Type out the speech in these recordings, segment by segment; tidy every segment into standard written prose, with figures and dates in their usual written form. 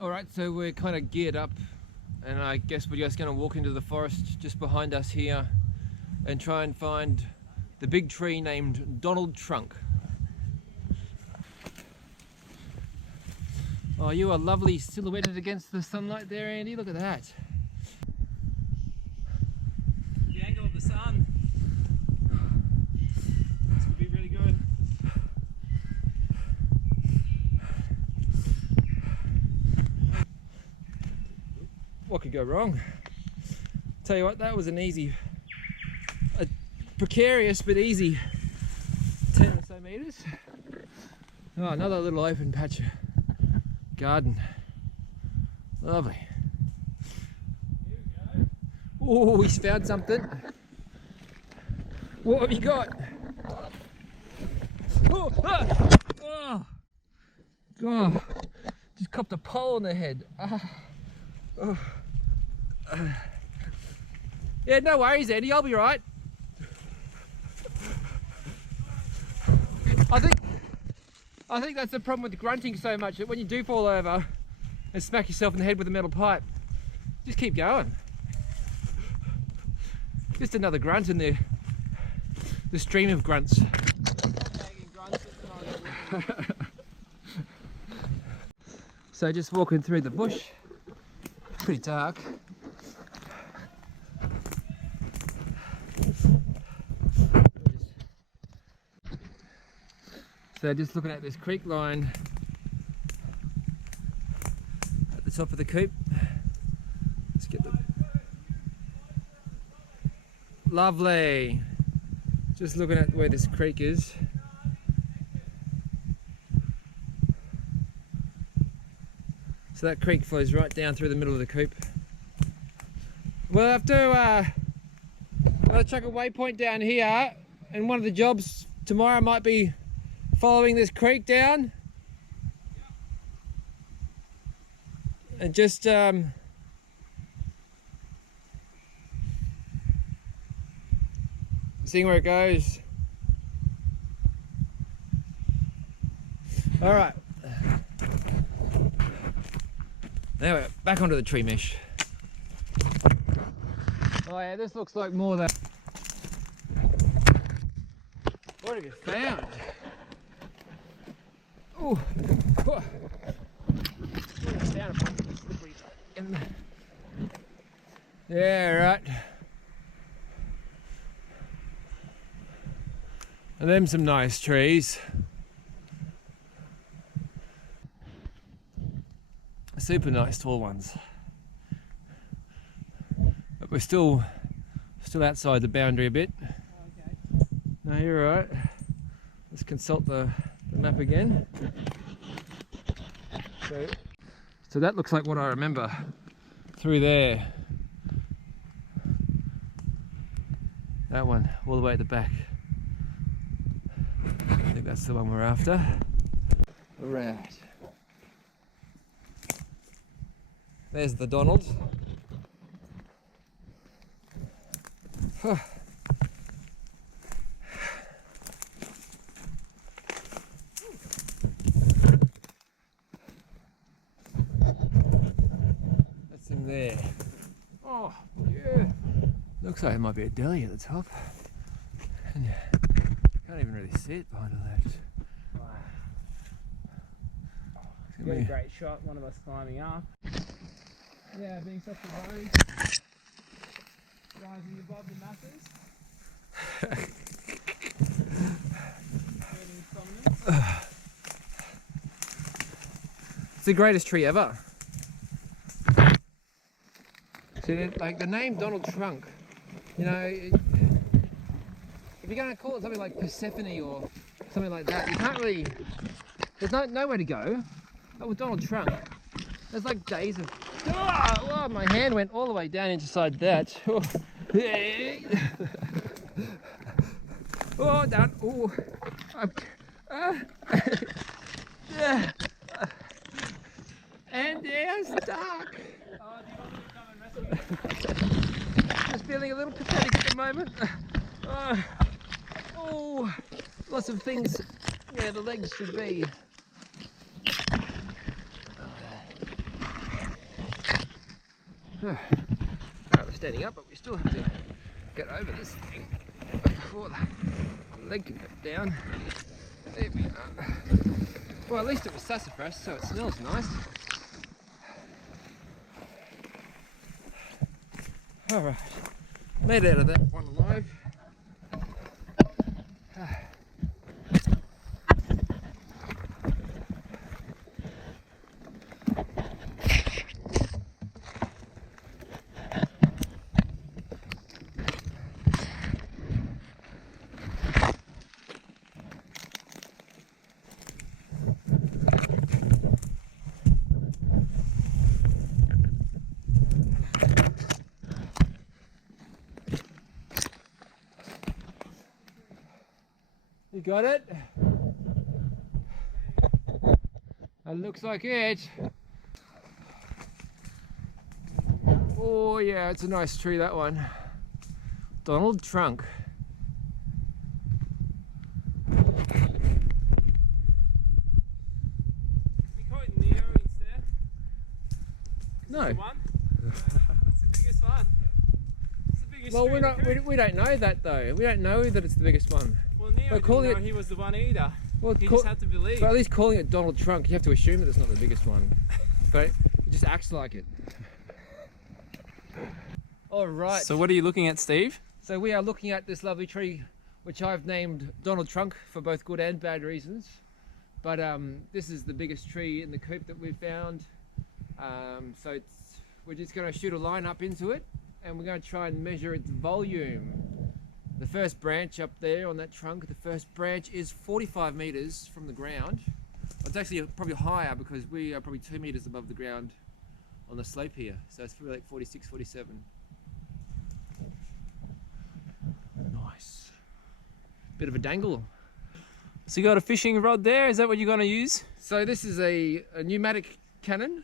Alright, so we're kind of geared up, and I guess we're just going to walk into the forest just behind us here and try and find the big tree named Donald Trunk. Oh, you are lovely silhouetted against the sunlight there, Andy. Look at that. The angle of the sun. This would be really good. What could go wrong? Tell you what, that was an easy, a precarious but easy 10 or so meters. Oh, another little open patch of garden. Lovely. Here we go. Oh, he's found something. What have you got? Oh, ah, oh, oh, just copped a pole on the head. Ah, oh. Yeah, no worries, Andy. I'll be right. I think that's the problem with grunting so much, that when you do fall over and smack yourself in the head with a metal pipe, just keep going. Just another grunt in the stream of grunts. So just walking through the bush, pretty dark. So just looking at this creek line at the top of the coop. Let's get the lovely. Just looking at where this creek is. So that creek flows right down through the middle of the coop. We'll have to chuck a waypoint down here, and one of the jobs tomorrow might be following this creek down and just seeing where it goes. All right, now we're back onto the tree mesh. Oh yeah, this looks like more than what have you found? Oh, oh. Yeah, right. And them some nice trees. Super nice tall ones. But we're still outside the boundary a bit. Okay. No, you're right. Let's consult the map again. So that looks like what I remember through there. That one, all the way at the back. I think that's the one we're after. Right. There's the Donald. Huh. That's him there. Oh, yeah. Looks like it might be a deli at the top. And you can't even really see it behind all that. Wow. Got a great shot, one of us climbing up. Yeah, being such a worry. Rising above the masses. It's the greatest tree ever. See, like the name Donald Trunk, you know, if you're going to call it something like Persephone or something like that, you can't really, there's nowhere to go. But with Donald Trunk, there's like days of, oh, my hand went all the way down inside that. Oh, down, oh, and there's Dark. Do you want me to come and rescue? Just feeling a little pathetic at the moment. Oh, lots of things where the legs should be. Right, we're standing up, but we still have to get over this thing before the leg can go down. There we are. Well, at least it was sassafras, so it smells nice. Alright, made it out of that one alive. You got it? That looks like it. Oh yeah, it's a nice tree, that one. Donald Trunk. We call it Neo instead. No. It's the one. It's the biggest one. It's the biggest Well, tree. we don't know that though. We don't know that it's the biggest one. Well, Neo We're calling didn't know he was the one either. Well, He just had to believe. but at least calling it Donald Trunk, you have to assume that it's not the biggest one. But it just acts like it. Alright. So what are you looking at, Steve? So we are looking at this lovely tree, which I've named Donald Trunk for both good and bad reasons. But this is the biggest tree in the coop that we've found. So we're just going to shoot a line up into it, and we're going to try and measure its volume. The first branch up there on that trunk, the first branch is 45 meters from the ground. It's actually probably higher because we are probably 2 meters above the ground on the slope here. So it's probably like 46, 47. Nice. Bit of a dangle. So you got a fishing rod there, is that what you're going to use? So this is a pneumatic cannon,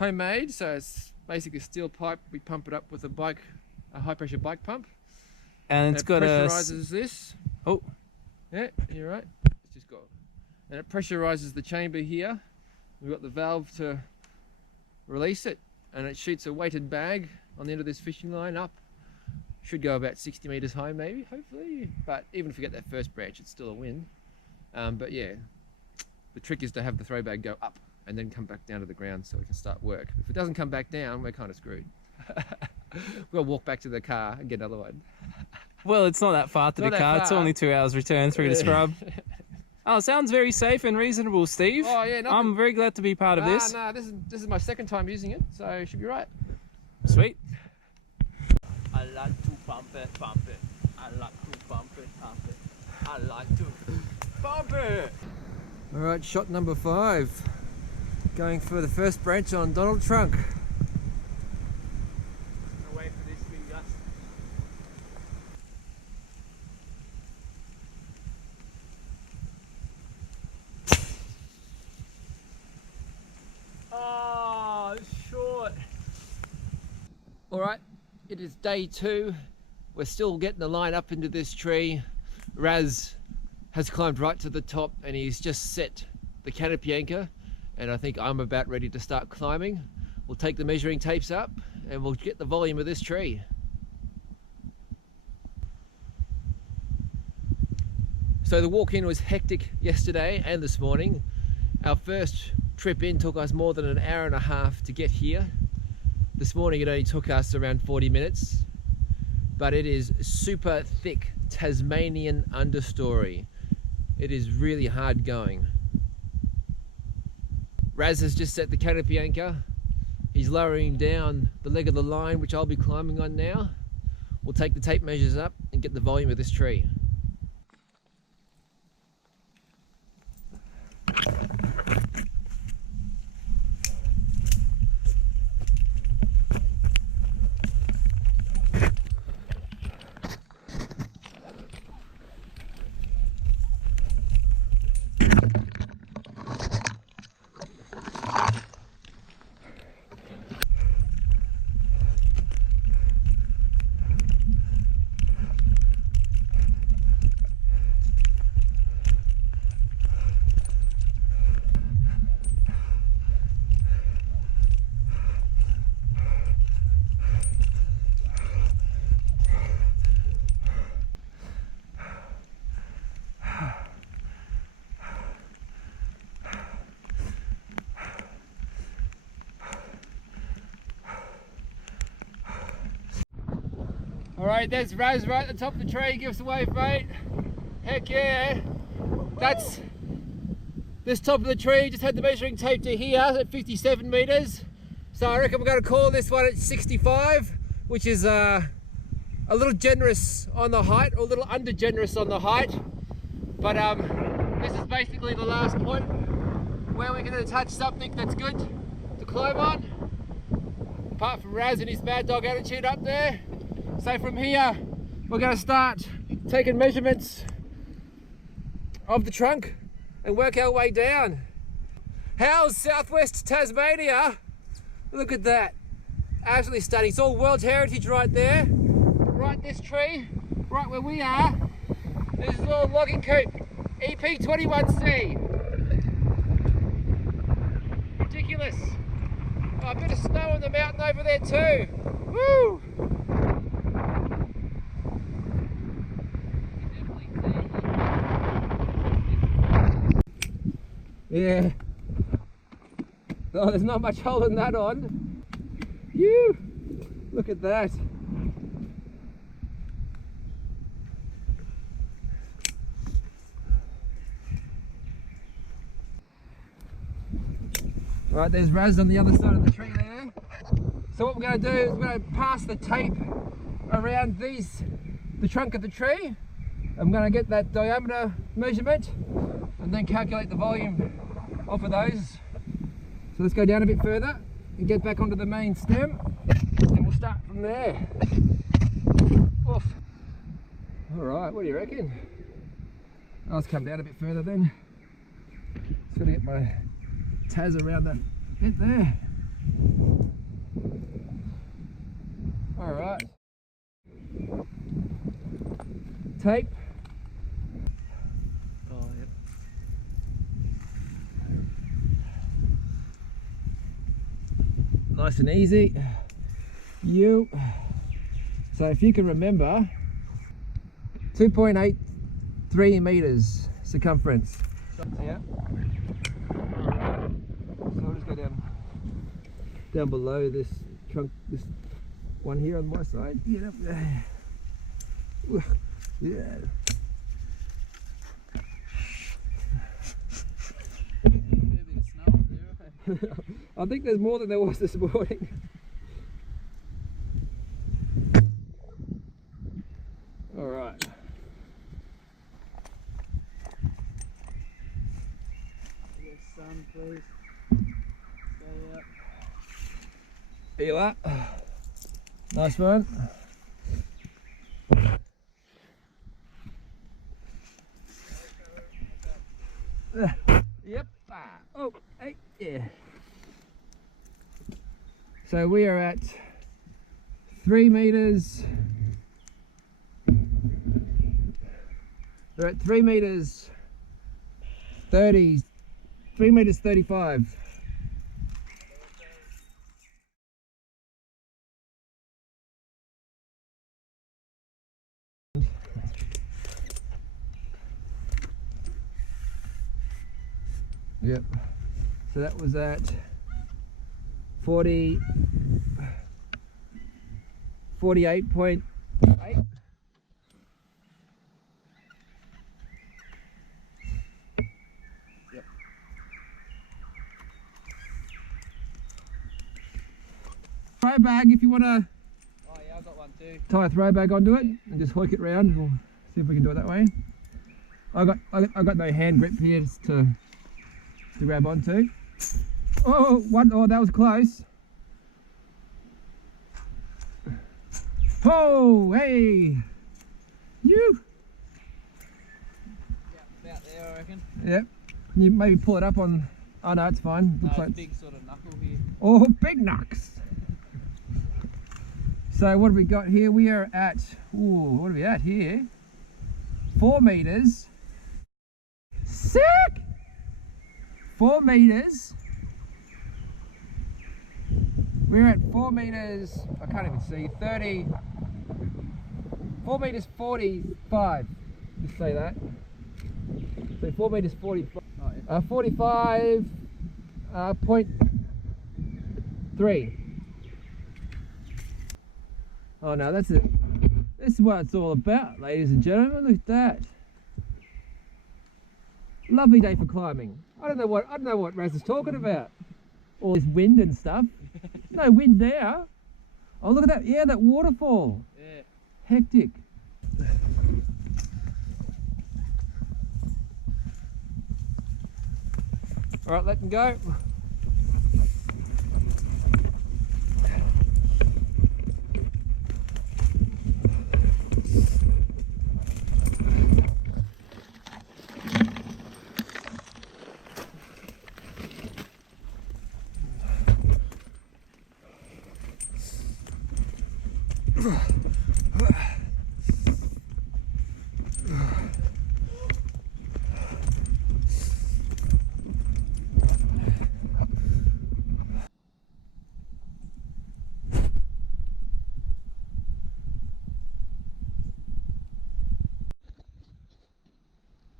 homemade. So it's basically a steel pipe. We pump it up with a high pressure bike pump. And it's got pressurizes this. Oh. Yeah, you're right. It's just got, and it pressurizes the chamber here. We've got the valve to release it, and it shoots a weighted bag on the end of this fishing line up. Should go about 60 meters high, maybe, hopefully. But even if we get that first branch, it's still a win. But yeah, the trick is to have the throw bag go up and then come back down to the ground so we can start work. If it doesn't come back down, we're kind of screwed. We'll walk back to the car and get another one. Well, it's not that far to the car. It's only 2 hours return through the scrub. Oh, sounds very safe and reasonable, Steve. Oh yeah, I'm very glad to be part of this. Nah, this is my second time using it, so it should be right. Sweet. I like to pump it. I like to pump it. I like to pump it. All right, shot number 5. Going for the first branch on Donald Trunk. I'll wait for this thing, Gus. Oh, it's short. All right, it is day 2. We're still getting the line up into this tree. Raz has climbed right to the top and he's just set the canopy anchor, and I think I'm about ready to start climbing. We'll take the measuring tapes up and we'll get the volume of this tree. So the walk in was hectic yesterday and this morning. Our first trip in took us more than an hour and a half to get here. This morning it only took us around 40 minutes, but it is super thick Tasmanian understory. It is really hard going. Raz has just set the canopy anchor. He's lowering down the leg of the line, which I'll be climbing on now. We'll take the tape measures up and get the volume of this tree. Alright, there's Raz right at the top of the tree. Give us a wave, mate. Heck yeah. That's this top of the tree. Just had the measuring tape to here at 57 metres. So I reckon we're going to call this one at 65, which is a little generous on the height, or a little under generous on the height. But this is basically the last point where we're going to touch something that's good to climb on. Apart from Raz and his mad dog attitude up there. So from here, we're going to start taking measurements of the trunk and work our way down. How's southwest Tasmania? Look at that. Absolutely stunning. It's all World Heritage right there. Right this tree, right where we are, this is all logging coop. EP21C. Ridiculous. Oh, a bit of snow on the mountain over there too. Woo! Yeah. Oh, there's not much holding that on. You look at that. Right, there's Raz on the other side of the tree there. So what we're going to do is we're going to pass the tape around the trunk of the tree. I'm going to get that diameter measurement and then calculate the volume off of those. So let's go down a bit further and get back onto the main stem, and we'll start from there. Oof. All right, what do you reckon? Let's come down a bit further then. Just got to get my Taz around that bit there. All right. Tape. Oh, yep. Nice and easy. So if you can remember, 2.83 meters circumference. Yeah. So I'll just go down below this trunk, this one here on my side. Get up there. Yeah. I think there's more than there was this morning. All right. Yes, sun, please. Stay up. Feel that? Nice one. Yep. Oh, hey, yeah. So we are at 3 meters. We're at 3 meters 30, 3 meters 35. Yep. So that was at 48.8. Yep. Throw bag if you want to. Oh yeah, I've got one too. Tie a throw bag onto it and just hook it round. We'll see if we can do it that way. I got no hand grip here just to grab onto. Oh, that was close. Oh, hey, you. Yeah, about there, I reckon. Yep. Can you maybe pull it up on? Oh no, it's fine. No, Looks like it's big sort of knuckle here. oh, big knucks. So what have we got here? We are at, ooh, what are we at here? 4 meters. Sick! 4 meters. We're at 4 meters, I can't even see, 4 meters 45. Just say that. So 4 meters 45. Oh, yeah. 45.3. Oh no, that's it. This is what it's all about, ladies and gentlemen. Look at that. Lovely day for climbing. I don't know what Raz is talking about. All this wind and stuff. No wind now. Oh, look at that. Yeah, that waterfall. Yeah. Hectic. All right, let them go.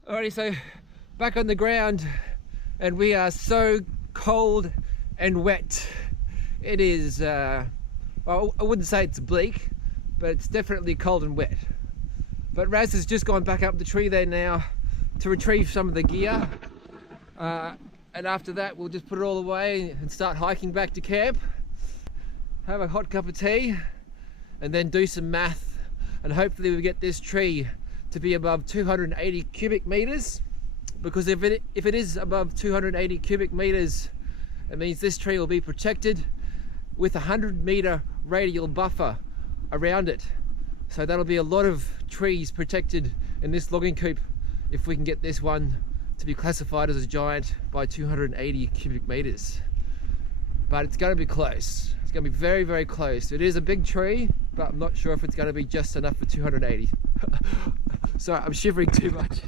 Alrighty, so back on the ground, and we are so cold and wet. It is, well, I wouldn't say it's bleak, but it's definitely cold and wet. But Raz has just gone back up the tree there now to retrieve some of the gear. And after that, we'll just put it all away and start hiking back to camp. Have a hot cup of tea, and then do some math. And hopefully we get this tree to be above 280 cubic meters, because if it is above 280 cubic meters, it means this tree will be protected with a 100-meter radial buffer around it. So that'll be a lot of trees protected in this logging coop if we can get this one to be classified as a giant by 280 cubic meters. But it's going to be close. It's going to be very, very close. It is a big tree, but I'm not sure if it's going to be just enough for 280. Sorry, I'm shivering too much.